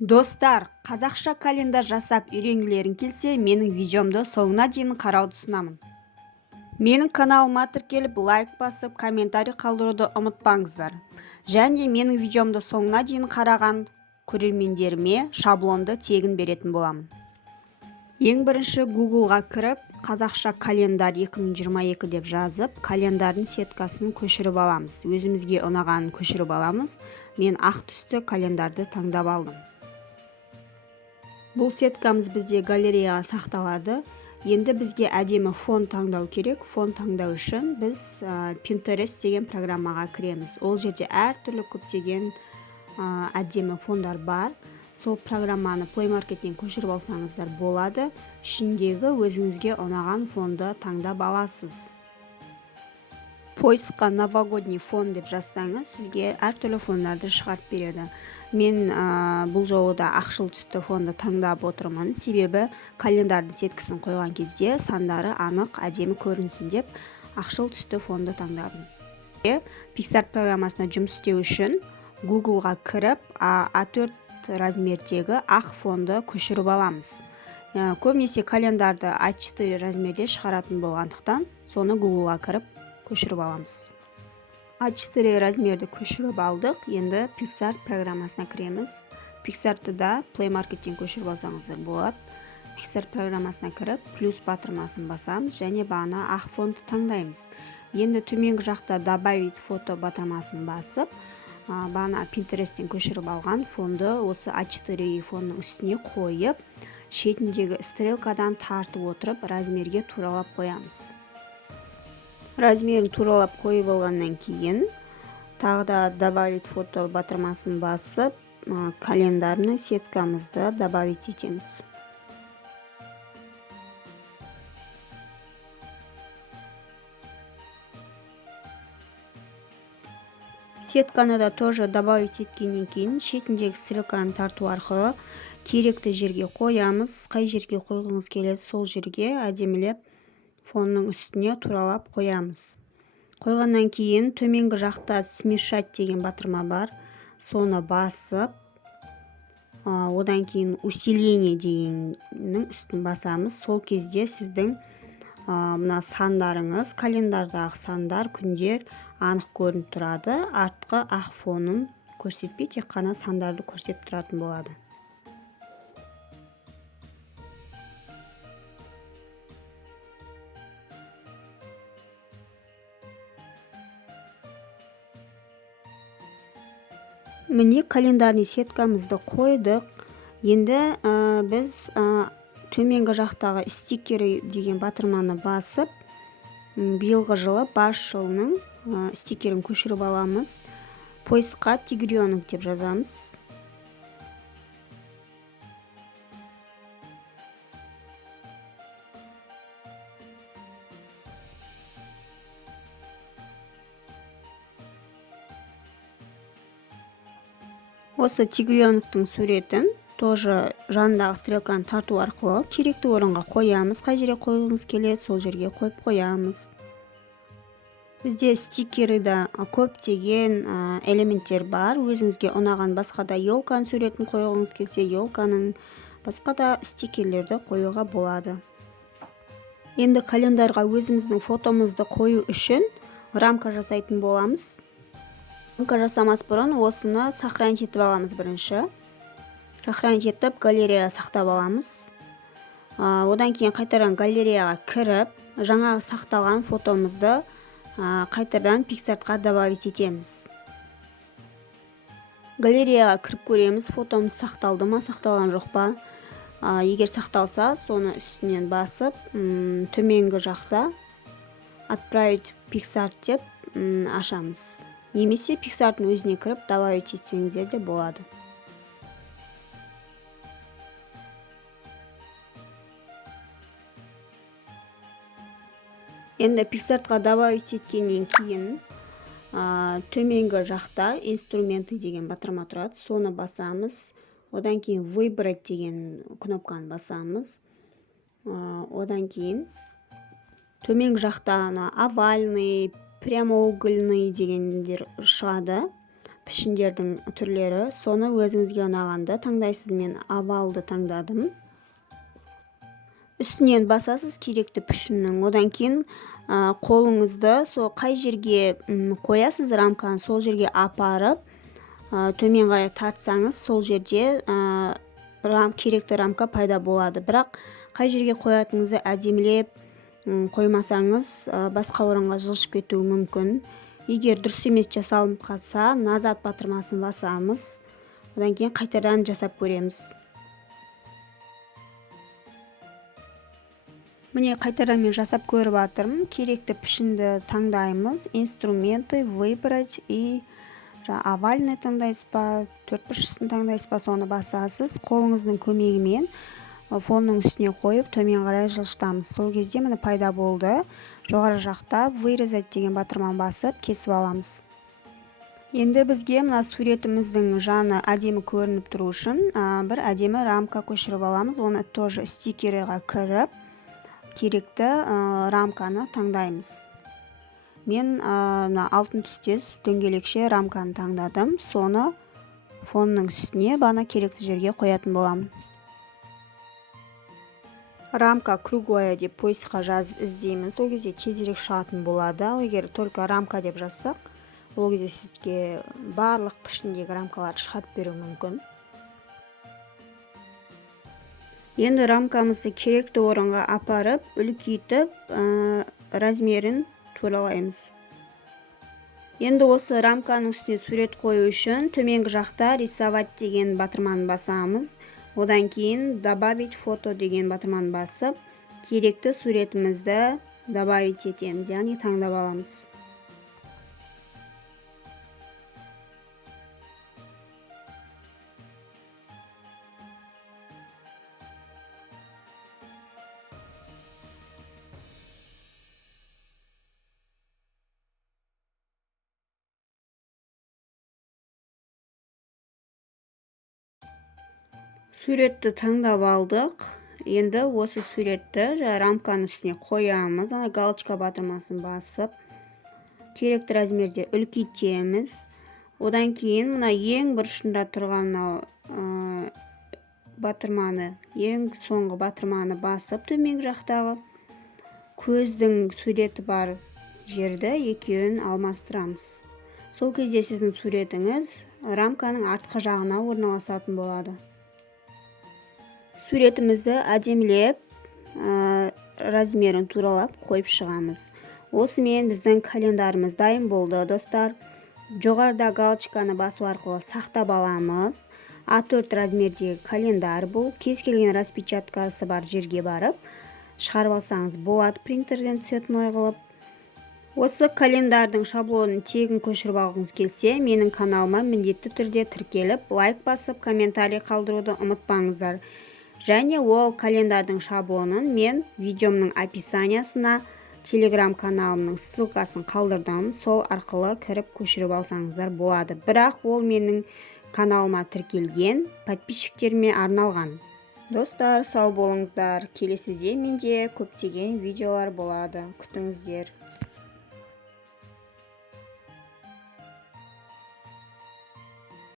Достар, қазақша календар жасап үйренгілерің келсе, менің видеомды соңына дейін қарауды ұсынамын. Менің каналыма тіркеліп, лайк басып, комментарий қалдыруды ұмытпаңыздар. Және менің видеомды соңына дейін қараған көрермендеріме шаблонды тегін беретін боламын. Ең бірінші Googleға кіріп, қазақша календар 2022 деп жазып, календардың сеткасын көшіріп аламыз. Өзімізге ұнағанын көшіріп аламыз. Мен ақ түсті календарды таңдап алдым. Бұл сеткамыз бізде галереяға сақталады. Енді бізге әдемі фон таңдау керек. Фон таңдау үшін біз Pinterest деген программаға кіреміз. Ол жерде әртүрлі көптеген әдемі фондар бар. Сол программаны Play Market'тен көшіріп алсаңыздар болады. Ішіндегі өзіңізге ұнаған фонды таңдап аласыз. Поискқа новогодний фон деп жазсаңыз, сізге әртүрлі фондарды шығарып береді. Мен бұл жолы да ақшыл түсті фонды таңдап отырмын. Себебі календардың сеткасын қойған кезде сандары анық, әдемі көрінсін деп ақшыл түсті фонды таңдадым. Pixar программасына жұмыс істеу үшін Googleға кіріп, A4 размердегі ақ фонды көшіріп аламыз. Көбінесе календарды A4 размерде шығаратын болғандықтан, соны Googleға кіріп көшіріп аламыз. A4 размерді көшіріп алдық. Енді Pixar программасына кіреміз. Pixar'ты да Play Market'тен көшіріп алсаңыздар болады. Pixar программасына кіріп, плюс батырмасын басамыз және бағана ақ фонды таңдаймыз. Енді төменгі жақта добавить фото батырмасын басып, бағана Pinterest'тен көшіріп алған фонды осы A4 фонның үстіне қойып, шетіндегі стрелкадан тартып отырып, размерге туралап қоямыз. Размерін туралап қойып алғаннан кейін, тағы да добавить фото батырмасын басып, календарны сеткамызды добавить етеміз. Сетканы да тоже добавить еткеннен кейін, шетіндегі стрелканы тарту арқылы керекті жерге қоямыз. Қай жерге қойғыңыз келеді, сол жерге әдемілеп фонның үстіне туралап қоямыз. Қойғаннан кейін төменгі жақта смешать деген батырма бар. Соны басып, одан кейін усиление дегеннің үстін басамыз. Сол кезде сіздің мына сандарыңыз, календардағы сандар, күндер анық көрініп тұрады. Артқы ақ фонын көрсетпей, тек қана сандарды көрсетіп тұратын болады. Міне календарный сеткамызды қойдық. Енді біз төменгі жақтағы стикері деген батырманы басып, биылғы жылы бас жылының стикерін көшіріп аламыз. Поискқа тигренок деп жазамыз. Осы тигреноктың суретін тоже жанындағы стрелканы тарту арқылы керекті орынға қоямыз. Қай жерге қойғыңыз келеді, сол жерге қойып қоямыз. Бізде стикерді көптеген элементтер бар. Өзіңізге ұнаған басқа да елканың суретін қойғыңыз келсе, елканың, басқа да стикерлерді қоюға болады. Енді календарға өзіміздің фотомызды қою үшін рамка жасайтын боламыз. Рамка жасамас бұрын осыны сохранить етіп аламыз бірінші. Сохранить етіп, галереяға сақтап аламыз. Одан кейін қайтадан галереяға кіріп, жаңағы сақталған фотомызды қайтадан Pixar'ға добавить етеміз. Галереяға кіріп көреміз, фотомыз сақталды ма, сақталған жоқ па. Егер сақталса, соны үстінен басып, төменгі жақта отправить Pixar деп ашамыз. Немесе Pixar'дың өзіне кіріп добавить етсеңіздер де болады. Енді Pixar'ға добавить еткеннен кейін төменгі жақта инструменты деген батырма тұрады. Соны басамыз. Одан кейін выбрать деген кнопканы басамыз. Одан кейін төменгі жақта овальный, прямоугольный дегендер шығады. пішіндердің түрлері. Соны өзіңізге ұнағанды таңдайсыз. Мен овалды таңдадым. Үстінен басасыз керекті пішіннің. Одан кейін қолыңызды сол қай жерге қоясыз рамканы, сол жерге апарып төмен қарай тартсаңыз, сол жерде керекті рамка пайда болады. Бірақ қай жерге қоятыңызды әдемілеп қоймасаңыз, басқа орынға жылжып кетуі мүмкін. Егер дұрыс емес жасалынып қалса, назад батырмасын басамыз. Одан кейін қайтадан жасап көреміз. Міне қайтадан мен жасап көріп жатырмын. Керекті пішінді таңдаймыз. Инструменты, выбрать и овальный таңдайсыз ба, төртбұрышын таңдайсыз ба, соны басасыз. Қолыңыздың көмегімен фонның үстіне қойып төмен қарай жылжытамыз. Сол кезде міне пайда болды. Жоғары жақта вырезать деген батырманы басып кесіп аламыз. Енді бізге мына суретіміздің жаны әдемі көрініп тұру үшін бір әдемі рамка көшіріп аламыз. Оны тоже стикерға кіріп керекті рамканы таңдаймыз. Мен алтын түстес дөңгелекше рамканы таңдадым. Соны фонның үстіне бана керекті жерге қоятын боламын. Рамка круглая деп поисқа жазып іздеймін. Сол кезде тезірек шығатын болады. Ал егер только рамка деп жазсақ, ол кезде сізге барлық пішіндегі рамкаларды шығарып беруі мүмкін. Енді рамкамызды керекті орынға апарып, үлкейтіп, размерін туралаймыз. Енді осы рамканың үстіне сурет қою үшін төменгі жақта рисовать деген батырманы басамыз. Одан кейін добавить фото деген батырманы басып, керекті суретімізді добавить етеміз, яғни таңдап аламыз. Суретті таңдап алдық. Енді осы суретті рамканың үстіне қоямыз. Ана галочка батырмасын басып, керекті размерде үлкейтеміз. Одан кейін мына ең бұрышында тұрған батырманы, ең соңғы батырманы басып, төменгі жақтағы көздің суреті бар жерді екеуін алмастырамыз. Сол кезде сіздің суретіңіз рамканың артқы жағына орналасатын болады. Суретімізді әдемілеп, размерін туралап қойып шығамыз. Осымен біздің календарымыз дайын болды, достар. Жоғарыда галочканы басу арқылы сақтап аламыз. А4 размердегі календар бұл. Кез келген распечаткасы бар жерге барып, шығарып алсаңыз болады принтерден цветной қылып. Осы календардың шаблонын тегін көшіріп алғыңыз келсе, менің каналыма міндетті түрде тіркеліп, лайк басып, комментарий қалдыруды ұмытпаңыздар. Және ол календардың шаблонын мен видеомның описаниясына телеграм каналымның ссылкасын қалдырдым. Сол арқылы кіріп көшіріп алсаңыздар болады. Бірақ ол менің каналыма тіркелген подписчиктеріме арналған. Достар, сау болыңыздар. Келесіде менде көптеген видеолар болады. Күтіңіздер.